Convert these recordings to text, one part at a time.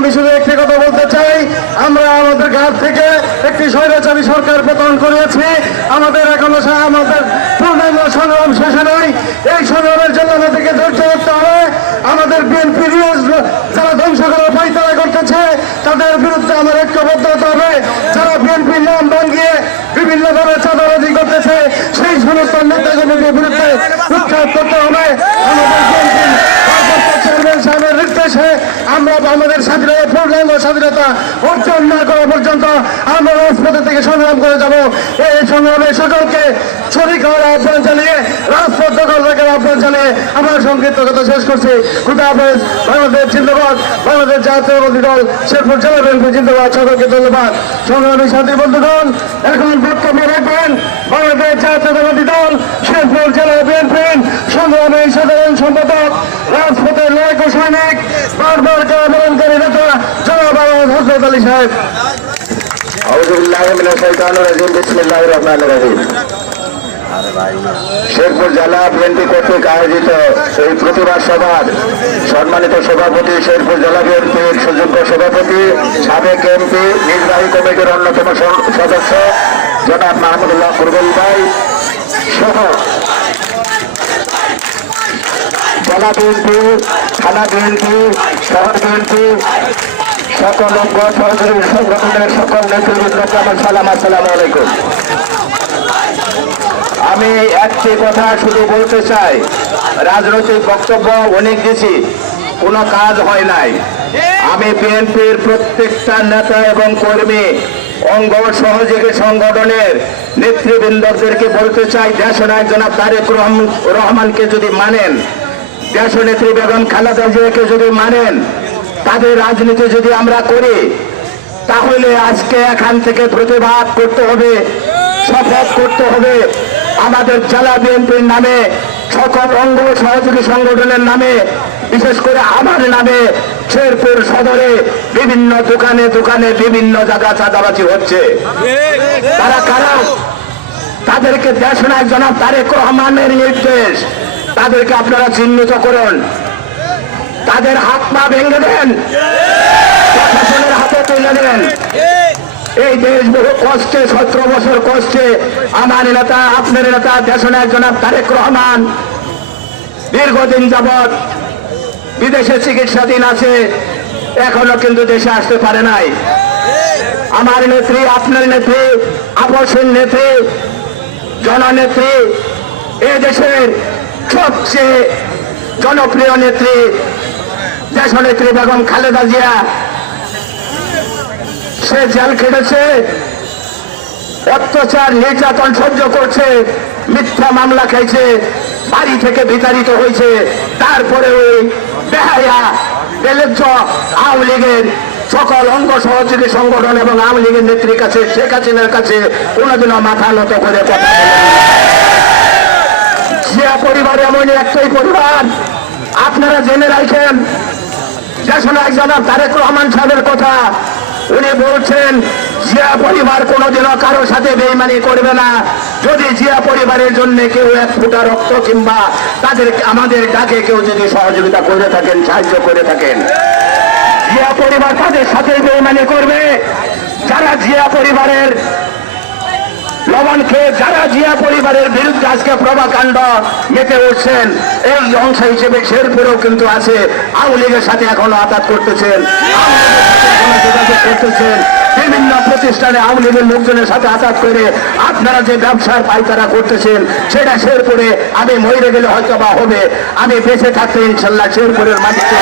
আমি শুধু একটি কথা বলতে চাই, আমরা আমাদের ঘাট থেকে একটি স্বৈরাচারী সরকার পতন করেছি। আমাদের এখনো আমাদের পূর্ণাঙ্গ সংগ্রাম শেষে নয়। এই সংগ্রামের জন্য আমাদেরকে ধৈর্য ধরতে হবে। আমাদের বিএনপি যারা ধ্বংস করার পায়তারা করতেছে তাদের বিরুদ্ধে আমার ঐক্যবদ্ধ হতে হবে। যারা বিএনপির নাম ভাঙিয়ে বিভিন্নভাবে চাঁদাবাজি করতেছে সেই সমস্ত নেতাগুলির বিরুদ্ধে উৎখাত করতে হবে। আমাদের বিএনপির চেয়ারম্যান সাহেবের নির্দেশে আমরা আমাদের স্বাধীনতা পূর্ণাঙ্গ স্বাধীনতা অর্জন না করা পর্যন্ত আমরা রাজপথে থেকে সংগ্রাম করে যাব। এই সংগ্রামে সকলকে শরীক হওয়ার আহ্বান জানিয়ে, রাজপথ দখল রাখার আহ্বান জানিয়ে আমার সংক্ষিপ্ত কথা শেষ করছি। খুদা হাফেজ। বাংলাদেশ জিন্দাবাদ। বাংলাদেশ জাতীয়তাবাদী দল শেরপুর জেলা বিএনপি জিন্দাবাদ। সকলকে ধন্যবাদ। সংগ্রামী সাথী বন্ধুগণ, এখন বক্তব্য রাখবেন বাংলাদেশ জাতীয়তাবাদী দল শেরপুর জেলা বিএনপি সংগ্রামী সাধারণ সম্পাদক, রাজপথের নায়ক ও সৈনিক, বারবার কারাবরণকারী নেতা জনাব হযরত আলী সাহেব। শেরপুর জেলা বিএনপি কর্তৃক আয়োজিত এই প্রতিবাদ সভার সম্মানিত সভাপতি, শেরপুর জেলা বিএনপির সুযোগ্য সভাপতি, সাবেক এমপি, নির্বাহী কমিটির অন্যতম সদস্য জনাব মাহমুদুল্লাহ ফুরবুল ভাই সহ জেলা বিএনপি, থানা বিএনপি, শহর বিএনপি, সকল অঙ্গ সহযোগী সংগঠনের সকল নেতৃবৃন্দকে আমার সালাম। আসসালামু আলাইকুম। আমি একটি কথা শুধু বলতে চাই, রাজনৈতিক বক্তব্য অনেক দিয়েছি, কোনো কাজ হয় নাই। আমি বিএনপির প্রত্যেকটা নেতা এবং কর্মী, অঙ্গ সহযোগী সংগঠনের নেতৃবৃন্দদেরকে বলতে চাই, দেশনায়ক জনাব তারেক রহমানকে যদি মানেন, দেশনেত্রী বেগম খালেদা জিয়াকে যদি মানেন, তাদের রাজনীতি যদি আমরা করি, তাহলে আজকে এখান থেকে প্রতিবাদ করতে হবে, শপথ করতে হবে। আমাদের জেলা বিএনপির নামে, সকল অঙ্গ সহযোগী সংগঠনের নামে, বিশেষ করে আমার নামে শেরপুর সদরে বিভিন্ন দোকানে দোকানে বিভিন্ন জায়গা চাঁদাবাজি হচ্ছে। তারা কারা? তাদেরকে দেশনায়ক জনাব তারেক রহমানের নির্দেশ, তাদেরকে আপনারা চিহ্নিত করুন, তাদের হাত পা ভেঙে দেন, প্রশাসনের হাতে তুলে দেন। এই দেশ বহু কষ্টে, 17 বছর কষ্টে আমার নেতা, আপনার নেতা দেশনায়ক জনাব তারেক রহমান দীর্ঘদিন যাবৎ বিদেশে চিকিৎসাধীন আছে, এখনো কিন্তু দেশে আসতে পারে নাই। আমার নেত্রী, আপনার নেত্রী, আপসের নেত্রী, জননেত্রী, এ দেশের সবচেয়ে জনপ্রিয় নেত্রী দেশনেত্রী বেগম খালেদা জিয়া, সে জেল খেটেছে, অত্যাচার নির্যাতন সহ্য করছে, মিথ্যা মামলা খেয়েছে, বাড়ি থেকে বিতাড়িত হয়েছে। তারপরে ওই বেহায়া বেলেজ্জ আওয়ামী লীগের সকল অঙ্গ সহযোগী সংগঠন এবং আওয়ামী লীগের নেত্রীর কাছে, শেখ হাসিনার কাছে কোনোদিনও মাথা নত করে কথা বলে। জিয়া পরিবার এমন একটাই পরিবার, আপনারা জেনে রাখেন। দেশনায়ক জনাব তারেক রহমান সাহেবের কথা উনি বলছেন, জিয়া পরিবার কোনোদিনও কারোর সাথে বেইমানি করবে না। যদি জিয়া পরিবারের জন্য কেউ এক ফোঁটা রক্ত কিংবা তাদের আমাদের ডাকে কেউ যদি সহযোগিতা করে থাকেন, সাহায্য করে থাকেন, জিয়া পরিবার তাদের সাথে বেইমানি করবে। যারা জিয়া পরিবারের লবণ খেয়ে, যারা জিয়া পরিবারের বিরুদ্ধে আজকে প্রভাকাণ্ড মেতে উঠছেন, এই অংশ হিসেবে শেরপুরেও কিন্তু আছে। আওয়ামী লীগের সাথে এখনো আঘাত করতেছেন, যোগাযোগ করতেছেন, বিভিন্ন প্রতিষ্ঠানে আওয়ামী লীগের লোকজনের সাথে আঘাত করে আপনারা যে ব্যবসার পাইকারা করতেছেন, সেটা শেরপুরে আমি মরে গেলে হয়তো বা হবে, আমি বেঁচে থাকতে ইনশাল্লাহ শেরপুরের মাটিতে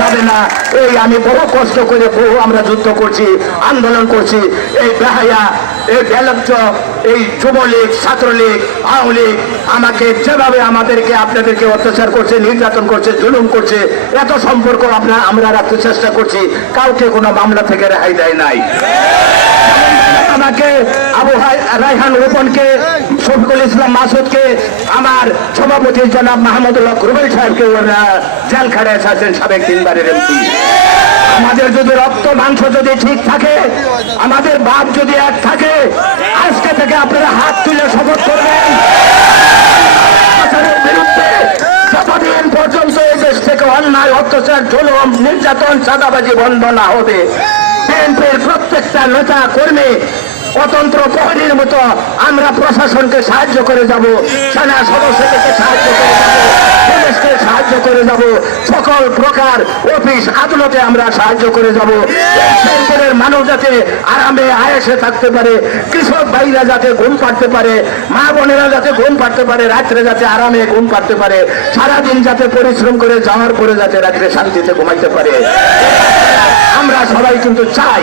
যাবে না। এই আমি বহু কষ্ট করে আমরা যুদ্ধ করছি, আন্দোলন করছি। এই বেহায়া, এই বেলজ্জ, এই যুবলীগ, ছাত্রলীগ, আওয়ামী লীগ আমাকে যেভাবে আমাদেরকে আপনাদেরকে অত্যাচার করছে, নির্যাতন করছে, জুলুম করছে, এত সম্পর্ক আমরা রাখতে চেষ্টা করছি, কাউকে কোনো মামলা থেকে রেহাই দেয় নাই। আমাকে আবু রায়হান রোপনকে, শফিকুল ইসলাম মাসুদকে, আমার সভাপতি জনাব মাহমুদুল্লাহ রুবেল সাহেবকে জেল খাটায় আছেন, সাবেক 3 বারের এমপি। আমাদের যদি রক্ত মাংস যদি ঠিক থাকে, আমাদের বাপ যদি এক থাকে, আজকে থেকে আপনারা হাত তুলে শপথ করবেন বিরুদ্ধে যতদিন পর্যন্ত এই দেশ থেকে থেকে অন্যায়, অত্যাচার, জুলুম, নির্যাতন, চাঁদাবাজি বন্ধ না হবে, বিএনপির প্রত্যেকটা নেতা কর্মী অতন্ত্র প্রহরীর মতো আমরা প্রশাসনকে সাহায্য করে যাব, সেনা সদস্যদেরকে সাহায্য করে যাব, পুলিশকে সাহায্য করে যাব, সকল প্রকার অফিস আদালতে আমরা সাহায্য করে যাব। শেরপুরের মানুষ যাতে আরামে আয়েসে থাকতে পারে, কৃষক ভাইরা যাতে ঘুম পাড়তে পারে, মা বোনেরা যাতে ঘুম পাড়তে পারে, রাত্রে যাতে আরামে ঘুম পাড়তে পারে, সারাদিন যাতে পরিশ্রম করে যাওয়ার পরে যাতে রাত্রে শান্তিতে ঘুমাইতে পারে, আমরা সবাই কিন্তু চাই।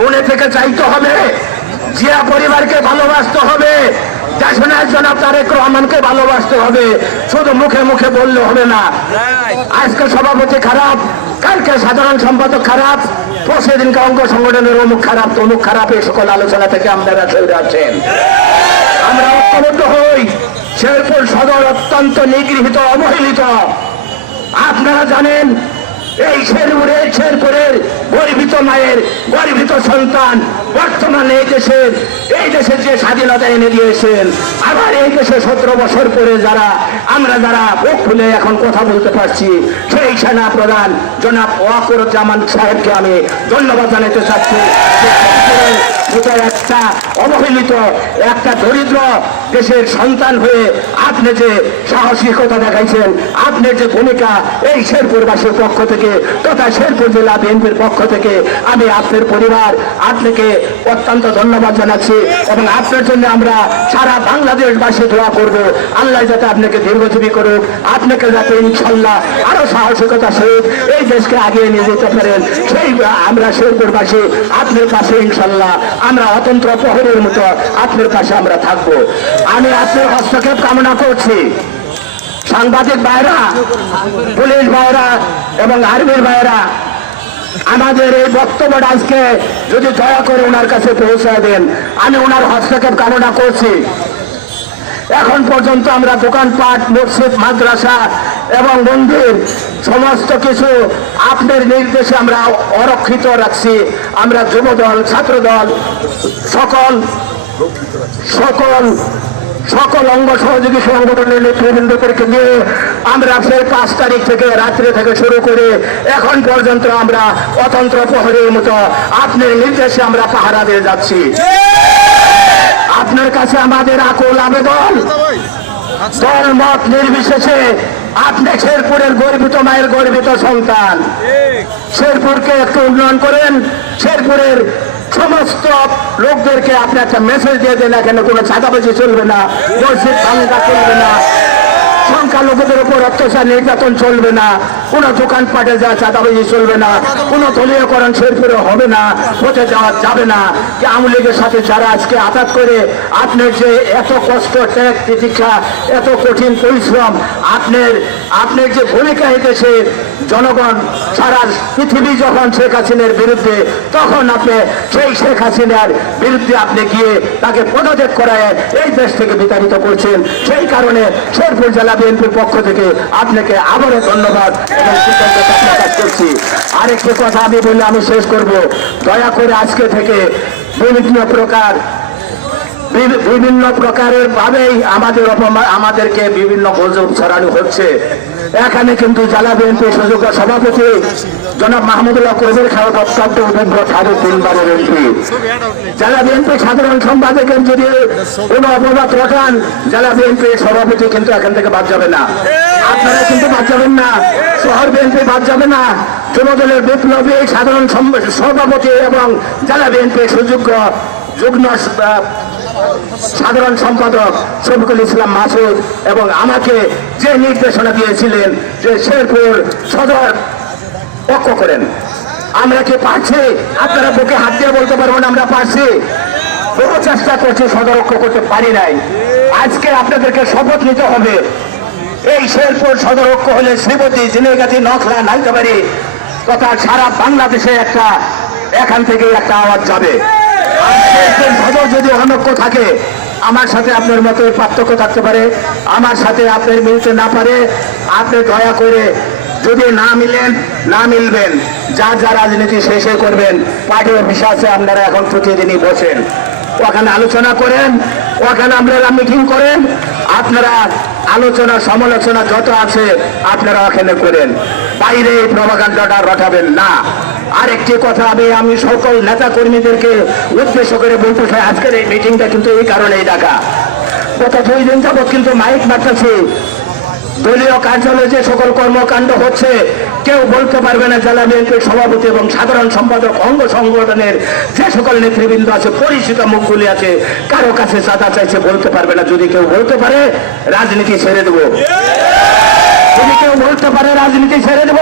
মনে থেকে চাইতে হবে, জিয়া পরিবারকে ভালোবাসতে হবে, দেশনায়ক জনাব তারেক রহমানকে ভালোবাসতে হবে, শুধু মুখে মুখে বললে হবে না। আজকে সভাপতি খারাপ, কালকে সাধারণ সম্পাদক খারাপ, পরশুদিনকে অঙ্গ সংগঠনের অমুক খারাপ তমুক খারাপ, এই সকল আলোচনা থেকে আপনারা সরে আছেন। আমরা ঐক্যবদ্ধ হই। শেরপুর সদর অত্যন্ত নিগৃহীত, অবহেলিত। আপনারা জানেন এই শেরপুরের গর্বিত মায়ের গর্বিত সন্তান বর্তমানে এই দেশের যে স্বাধীনতা এনে দিয়েছেন, আবার এই দেশে 17 বছর পরে যারা বুক খুলে এখন কথা বলতে পারছি, সেই সেনা প্রধান জনাব ওয়াকরুজ্জামান সাহেবকে আমি ধন্যবাদ জানাতে চাচ্ছি। একটা অবহেলিত, একটা দরিদ্র দেশের সন্তান হয়ে আপনি যে সাহসিকতা দেখাইছেন, আপনার যে ভূমিকা, এই শেরপুরবাসীর পক্ষ থেকে তথা শেরপুর জেলা বিএনপির পক্ষ থেকে আমি আপনার পরিবার, আপনাকে অত্যন্ত ধন্যবাদ জানাচ্ছি এবং আপনার জন্য আমরা সারা বাংলাদেশবাসী দোয়া করব। আল্লাহ যাতে আপনাকে দীর্ঘজীবী করুক, আপনাকে যাতে ইনশাল্লাহ আরো সাহসিকতা সহিত এই দেশকে আগিয়ে নিয়ে যেতে পারেন, সেই আমরা শেরপুরবাসী আপনার পাশে ইনশাল্লাহ আমরা অতন্ত্র প্রহরীর মতো আপনার পাশে আমরা থাকবো। আমি আপনার হস্তক্ষেপ কামনা করছি। সাংবাদিক ভাইরা, পুলিশ ভাইরা এবং আর্মির ভাইরা, আমাদের এই বক্তব্যটা আজকে যদি দয়া করে ওনার কাছে পৌঁছে দেন, আমি ওনার হস্তক্ষেপ কামনা করছি। এখন পর্যন্ত আমরা দোকানপাট, মসজিদ, মাদ্রাসা এবং মন্দির সমস্ত কিছু আপনার নির্দেশে আমরা অরক্ষিত রাখছি। আমরা যুবদল, ছাত্রদল, সকল অঙ্গ সহযোগী সংগঠনের নেতৃবৃন্দদেরকে নিয়ে আমরা সেই 5 তারিখ থেকে রাত্রে থেকে শুরু করে এখন পর্যন্ত আমরা অতন্ত্র প্রহরীর মতো আপনার নির্দেশে আমরা পাহারা দিয়ে যাচ্ছি। আপনার কাছে আমাদের আকুল আবেদন, দল মত নির্বিশেষে আপনি শেরপুরের গর্বিত মায়ের গর্বিত সন্তান, শেরপুরকে একটু উন্নয়ন করেন। শেরপুরের সমস্ত লোকদেরকে আপনি একটা মেসেজ দিয়ে দেন, এখানে কোনো চাঁদাবাজি চলবে না, মসজিদ ভাঙা চলবে না, সংখ্যালঘুদের উপর অত্যাচার নির্যাতন চলবে না, কোনো দোকানপাটে যা চাঁদাবাজি চলবে না, কোনো দলীয়করণ শেরপুরে হবে না, হতে যাওয়া যাবে না। যে আওয়ামী লীগের সাথে যারা আজকে আঘাত করে আপনার যে এত কষ্ট, ত্যাগ, প্রতীক্ষা, এত কঠিন পরিশ্রম, আপনার যে ভূমিকা এসেছে, জনগণ সারা পৃথিবী যখন শেখ হাসিনার বিরুদ্ধে, তখন আপনি সেই শেখ হাসিনার বিরুদ্ধে আপনি গিয়ে তাকে পদত্যাগ করায় এই দেশ থেকে বিতাড়িত করছেন। সেই কারণে শেরপুর জেলা বিএনপির পক্ষ থেকে আপনাকে আবারও ধন্যবাদ এবং কৃতজ্ঞতা প্রকাশ করছি। আরেকটি কথা আমি বলে আমি শেষ করব, দয়া করে আজকে থেকে বিভিন্ন প্রকারের ভাবেই আমাদেরকে বিভিন্ন গুজব ছড়ানো হচ্ছে। এখানে কিন্তু জেলা বিএনপি সুযোগ্য সভাপতি জনাব মাহমুদুল্লাহ কবির খান অত্যন্ত অভিজ্ঞ 3.5 এমপি, জেলা বিএনপি সাধারণ সম্পাদকের যদি কোনো অপবাদ রটান, জেলা বিএনপি সভাপতি কিন্তু এখান থেকে বাদ যাবে না, আপনারা কিন্তু বাদ যাবেন না, শহর বিএনপি বাদ যাবে না। যুবদলের বিপ্লবী সাধারণ সভাপতি এবং জেলা বিএনপি সুযোগ্য যুগ্ম সাধারণ সম্পাদক শফিকুল ইসলাম মাসুদ এবং আমাকে যে নির্দেশনা দিয়েছিলেন যে শেরপুর সদর পক্ষ করেন, আমরা কি পারছি? আপনারা বুকে হাত দিয়ে বলতে পারবেন আমরা পারছি। বহু চেষ্টা করছি, সদর পক্ষ করতে পারি নাই। আজকে আপনাদেরকে শপথ নিতে হবে, এই শেরপুর সদর পক্ষ হলে শ্রীপতি, ঝিনাইগাতি, নখলা, নাইকাবাড়ি তথা সারা বাংলাদেশে এখান থেকে একটা আওয়াজ যাবে। সদর যদি অনৈক্য থাকে, আমার সাথে আপনার মতের পার্থক্য থাকতে পারে, আমার সাথে আপনার মিলতে না পারে, আপনি দয়া করে যদি না মিলবেন, যা রাজনীতি শেষে করবেন, পার্টি অফিসে আছে, আপনারা এখন প্রতিদিনই বসেন, ওখানে আলোচনা করেন, ওখানে আপনারা মিটিং করেন, আপনারা আলোচনা সমালোচনা যত আছে আপনারা ওখানে করেন, বাইরে এই প্রভাকাণ্ডটা রটাবেন না। আরেকটি কথা আমি সকল নেতা কর্মীদেরকে উদ্দেশ্য করে বলতে চাই, আজকের এই মিটিংটা কিন্তু এই কারণেই ডাকা। গত 2 দিন যাবৎ কিন্তু মাইক বাড়তেছে, দলীয় কার্যালয়ে যে সকল কর্মকাণ্ড হচ্ছে কেউ বলতে পারবে না জেলা বিএনপির সভাপতি এবং সাধারণ সম্পাদক অঙ্গ সংগঠনের যে সকল নেতৃবৃন্দ আছে, পরিচিত মুখগুলি আছে, কারো কাছে চাঁদা চাইছে বলতে পারবে না। যদি কেউ বলতে পারে রাজনীতি ছেড়ে দেব, যদি কেউ বলতে পারে রাজনীতি ছেড়ে দেব।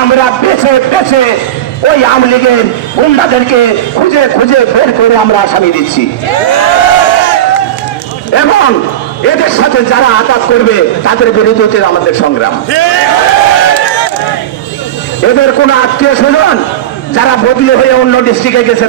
আমরা বেছে বেছে ওই আওয়ামী লীগের গুন্ডাদেরকে খুঁজে খুঁজে বের করে আমরা আসামি দিচ্ছি, এবং এদের সাথে যারা আঘাত করবে তাদের বিরুদ্ধে আমাদের সংগ্রাম। এদের কোন আত্মীয় স্বজন যারা বদলি হয়ে অন্য ডিস্ট্রিক্টে গেছে